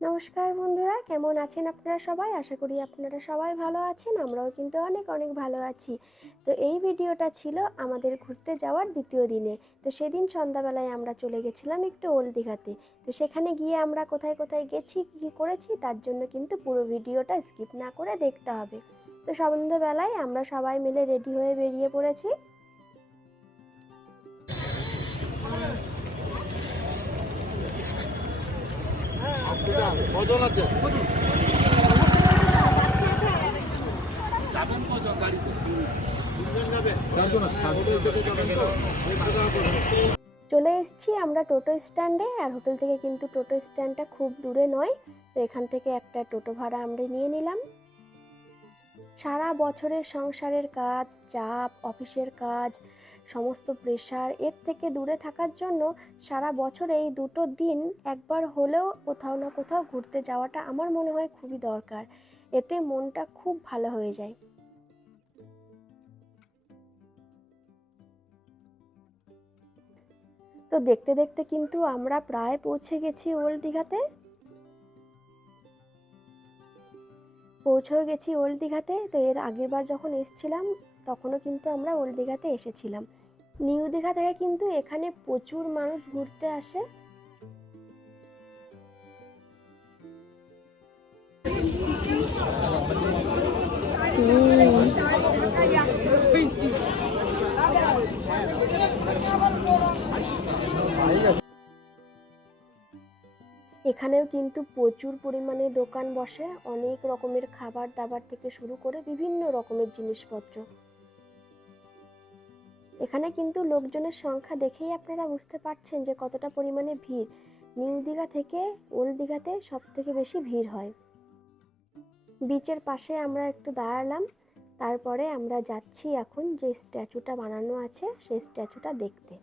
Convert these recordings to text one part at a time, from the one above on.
নমস্কার বন্ধুরা, কেমন আছেন আপনারা সবাই? আশা করি আপনারা সবাই ভালো আছেন। আমরাও কিন্তু অনেক অনেক ভালো আছি। তো এই ভিডিওটা ছিল আমাদের ঘুরতে যাওয়ার দ্বিতীয় দিনে। তো সেদিন সন্ধ্যাবেলায় আমরা চলে গেছিলাম একটু ওল্ড দীঘাতে। তো সেখানে গিয়ে আমরা কোথায় কোথায় গেছি, কী কী করেছি তার জন্য কিন্তু পুরো ভিডিওটা স্কিপ না করে দেখতে হবে। তো সন্ধ্যাবেলায় আমরা সবাই মিলে রেডি হয়ে বেরিয়ে পড়েছি। কজন আছে? যাবেন কজন গাড়িতে? চলে এসেছি আমরা টোটো স্ট্যান্ডে। আর হোটেল থেকে কিন্তু টোটো স্ট্যান্ডটা খুব দূরে নয়। তো এখান থেকে একটা টোটো ভাড়া আমরা নিয়ে নিলাম। সারা বছরের সংসারের কাজ, চাপ, অফিসের কাজ, সমস্ত প্রেশার এর থেকে দূরে থাকার জন্য সারা বছরে এই দুটো দিন একবার হলেও কোথাও না কোথাও ঘুরতে যাওয়াটা আমার মনে হয় খুবই দরকার। এতে মনটা খুব ভালো হয়ে যায়। তো দেখতে দেখতে কিন্তু আমরা প্রায় পৌঁছে গেছি ওল্ড দীঘাতে। ওল্ড দীঘাতে। তো এর আগের বার যখন এসেছিলাম তখনও কিন্তু আমরা ওল্ড দীঘাতে এসেছিলাম। নিউ দীঘা থেকে কিন্তু এখানে প্রচুর মানুষ ঘুরতে আসে। এখানেও কিন্তু প্রচুর পরিমাণে দোকান বসে, অনেক রকমের খাবার দাবার থেকে শুরু করে বিভিন্ন রকমের জিনিসপত্র। এখানে কিন্তু লোকজনের সংখ্যা দেখেই আপনারা বুঝতে পারছেন যে কতটা পরিমাণে ভিড়। নিউ দীঘা থেকে ওল্ড দীঘাতে সব থেকে বেশি ভিড় হয়। বিচের পাশে আমরা একটু দাঁড়ালাম, তারপরে আমরা যাচ্ছি এখন যে স্ট্যাচুটা বানানো আছে সেই স্ট্যাচুটা দেখতে।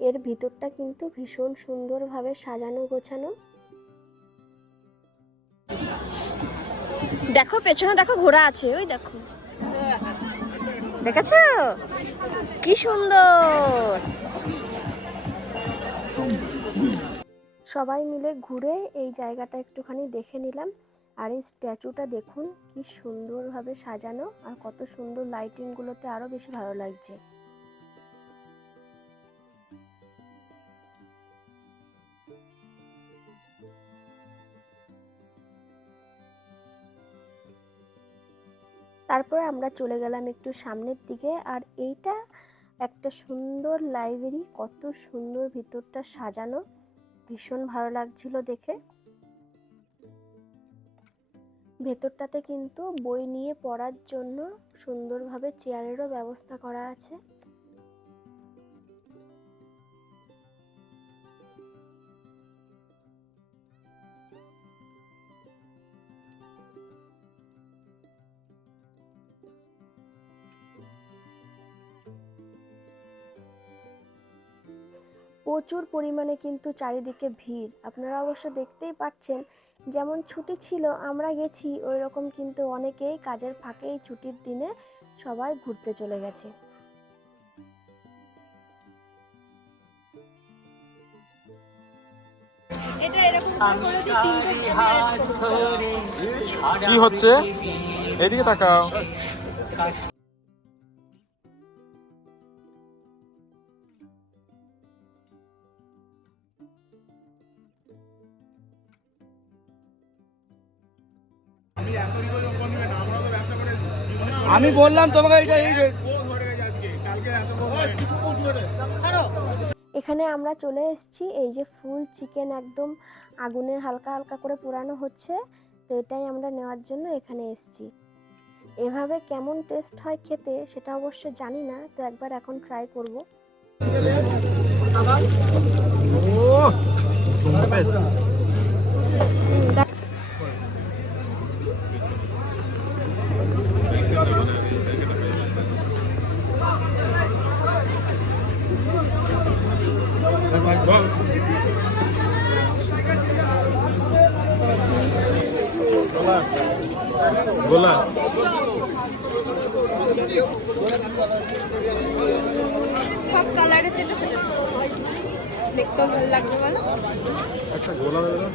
এর ভিতরটা কিন্তু ভীষণ সুন্দরভাবে সাজানো গোছানো। দেখো পেছনে, দেখো ঘোড়া আছে, ওই দেখো, দেখেছো কি সুন্দর। সবাই মিলে ঘুরে এই জায়গাটা একটুখানি দেখে নিলাম। আর এই স্ট্যাচুটা দেখুন কি সুন্দরভাবে সাজানো, আর কত সুন্দর লাইটিংগুলোতে আরও বেশি ভালো লাগছে। তারপরে আমরা চলে গেলাম একটু সামনের দিকে। আর এইটা একটা সুন্দর লাইব্রেরি, কত সুন্দর ভিতরটা সাজানো, ভীষণ ভালো লাগছিল দেখে। ভেতরটাতে কিন্তু বই নিয়ে পড়ার জন্য সুন্দরভাবে চেয়ারেরও ব্যবস্থা করা আছে। প্রচুর পরিমাণে কিন্তু চারিদিকে ভিড়, আপনারা অবশ্য দেখতেই পাচ্ছেন। যেমন ছুটি ছিল আমরা গেছি, ওই রকম কিন্তু অনেকেই কাজের ফাঁকে এই ছুটির দিনে সবাই ঘুরতে চলে গেছে। কি হচ্ছে? এদিকে তাকাও। আমি বললাম তোমাকে এখানে আমরা চলে এসেছি, এই যে ফুল চিকেন একদম আগুনে হালকা হালকা করে পোড়ানো হচ্ছে। তো এটাই আমরা নেওয়ার জন্য এখানে এসেছি। এভাবে কেমন টেস্ট হয় খেতে সেটা অবশ্য জানি না, তো একবার এখন ট্রাই করব। গোলা সব কালারের দেখতেও ভালো লাগবে বলো। একটা গোলা দেবে না?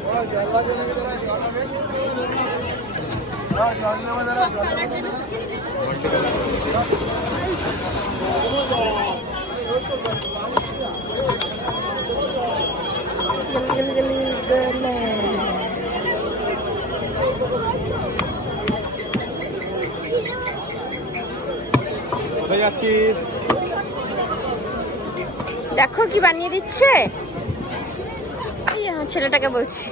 কোথায় যাচ্ছিস? দেখো কি বানিয়ে দিচ্ছে, এই আমার ছেলেটাকে বলছি।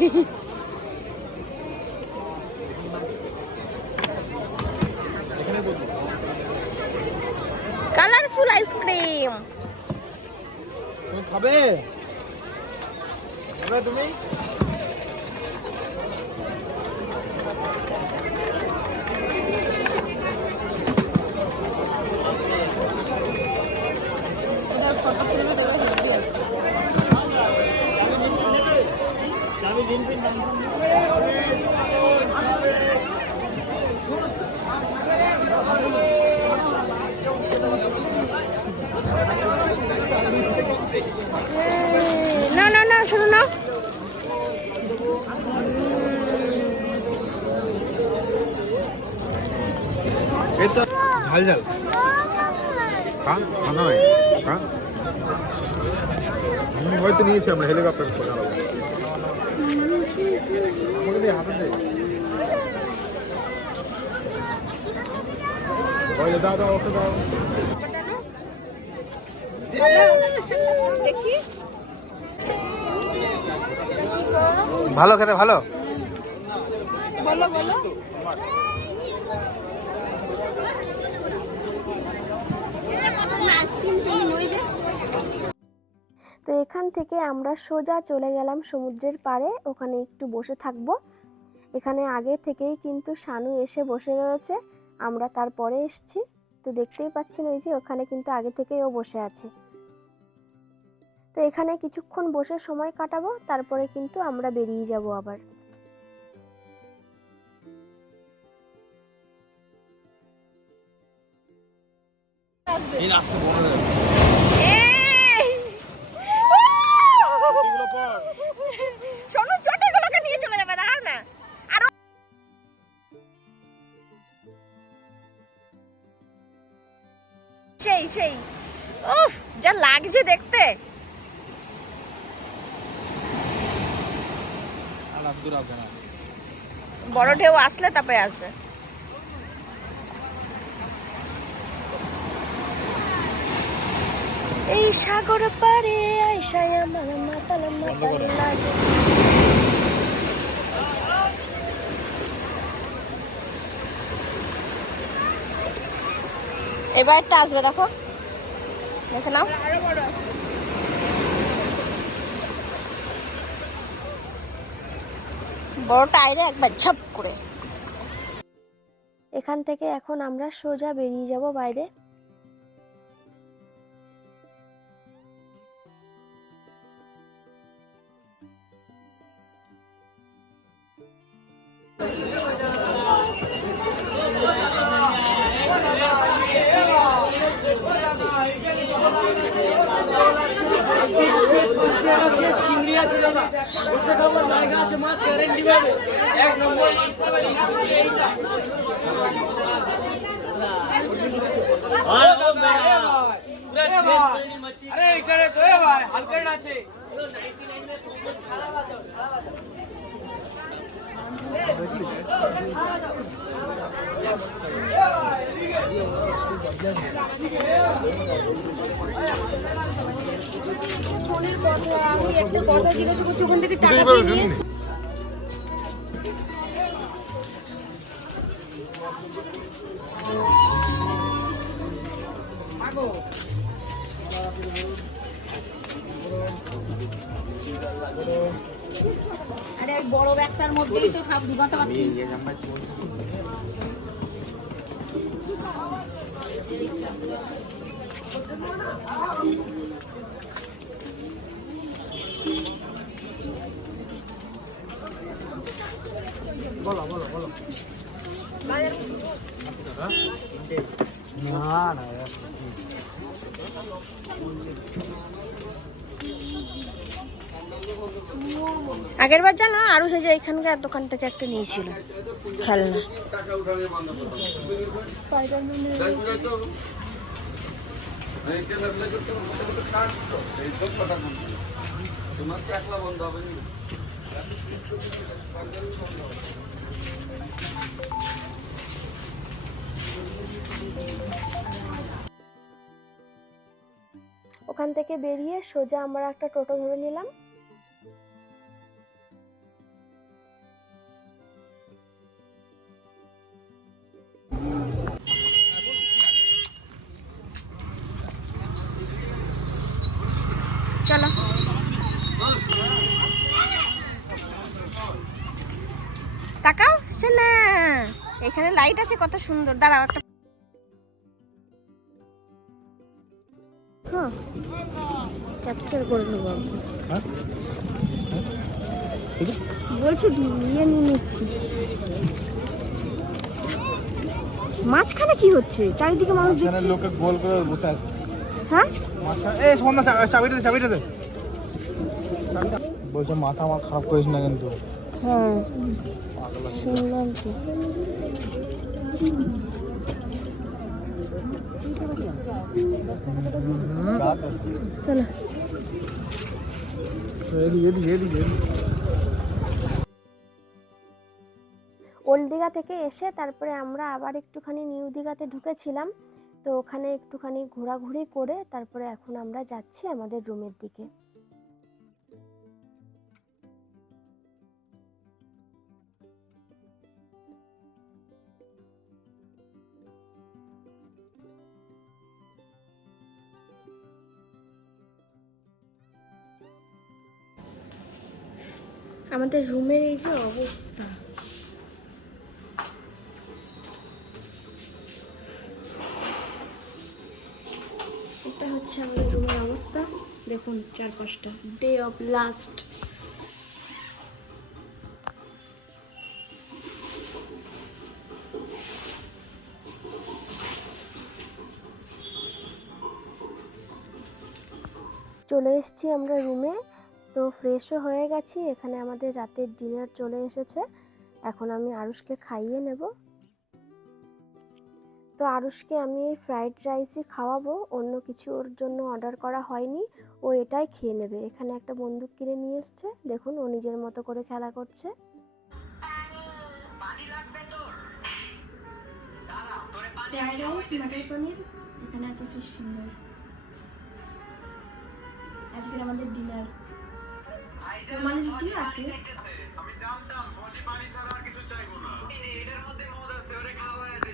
Colourful ice cream. তুমি খাবে? খাবে তুমি? না না না, শোনো না। এই তো ঝাল ঝাল খা, খানা নাই খা। হয়তো নিয়েছি আমরা হেলিকপ্টার করে আমাকে দিয়ে হাতে দে। দাও দাও ওকে দাও। দেখি ভালো খেতে ভালো। বলো বলো। তো এখান থেকে আমরা সোজা চলে গেলাম সমুদ্রের পাড়ে, ওখানে একটু বসে থাকবো। এখানে আগে থেকেই কিন্তু শানু এসে বসে রয়েছে, আমরা তারপরে এসছি। তো দেখতেই পাচ্ছেন ওই যে ওখানে কিন্তু আগে থেকেই ও বসে আছে। তো এখানে কিছুক্ষণ বসে সময় কাটাবো, তারপরে কিন্তু আমরা বেরিয়ে যাব আবার। এই রাস্তা বড় শোনো, ছোটগুলোকে নিয়ে চলে যাবে, দাঁড়াও না। আর সেই সেই, উফ যা লাগছে দেখতে। বড় ঢেউ আসলে তারপরে আসবে। এই সাগর পারে আইসায় আমার মাতাল মাতাল লাগে। এবার একটা আসবে, দেখো, দেখে নাও। বড়টা আইরে একবার ঝাপ করে। এখান থেকে এখন আমরা সোজা বেরিয়ে যাব বাইরে। চিংড়ি আছে দাদা, বসে খাবার জায়গা আছে, মাছ গ্যারেন্টি পাবে এক নম্বর। আরে এখানে তো ভাই হালকা আছে। ফোনের কথা, আমি একটা কথা জিজ্ঞাসা করছি, ওখান থেকে টাকা দিয়ে নিয়ে এসছি। আরে বড় ব্যাগটার মধ্যেই তো সব ঢুকাতে পারছি। বলো বলো বলো। না না আগের বার জানো আরো সে যে এখানকার দোকান থেকে একটা নিয়েছিল খেলনা। ওখান থেকে বেরিয়ে সোজা আমরা একটা টোটো ধরে নিলাম। চলো তাকাও শোনা, এখানে লাইট আছে কত সুন্দর। দাঁড়াও একটা ক্যাপচার করে নেবো। বলছি নিয়ে নিচ্ছি। মাঝখানে কি হচ্ছে? চারিদিকে মানুষ দেখছে। লোকে গোল করে বসে আছে। হ্যাঁ এই সন্ধ্যা চাবিটা দে, চাবিটা দে। বলছে মাথা আমার খারাপ করিস না কিন্তু। হ্যাঁ শুনলাম তো। চলো ওল্ড দীঘা থেকে এসে তারপরে আমরা আবার একটুখানি নিউ দীঘাতে ঢুকেছিলাম। তো ওখানে একটুখানি ঘোরাঘুরি করে তারপরে এখন আমরা যাচ্ছি আমাদের রুমের দিকে। আমাদের রুমের এই যে অবস্থা, এটা হচ্ছে আমাদের রুমের অবস্থা। দেখুন চারপাশটা, ডে অফ লাস্ট। চলে এসেছি আমরা রুমে। তো ফ্রেশও হয়ে গেছি। এখানে আমাদের রাতের ডিনার চলে এসেছে। এখন আমি আরুষকে খাইয়ে নেব। তো আরুষকে আমি এই ফ্রাইড রাইসই খাওয়াবো, অন্য কিছু ওর জন্য অর্ডার করা হয়নি। ও এটাই খেয়ে নেবে। এখানে একটা বন্দুক কিনে নিয়ে এসছে, দেখুন ও নিজের মতো করে খেলা করছে। ফ্রাইড রাইস, মটর পনির, এখানে আছে ফিশ ফিঙ্গার। আজকের আমাদের ডিনার। রুমালি রুটি আছে।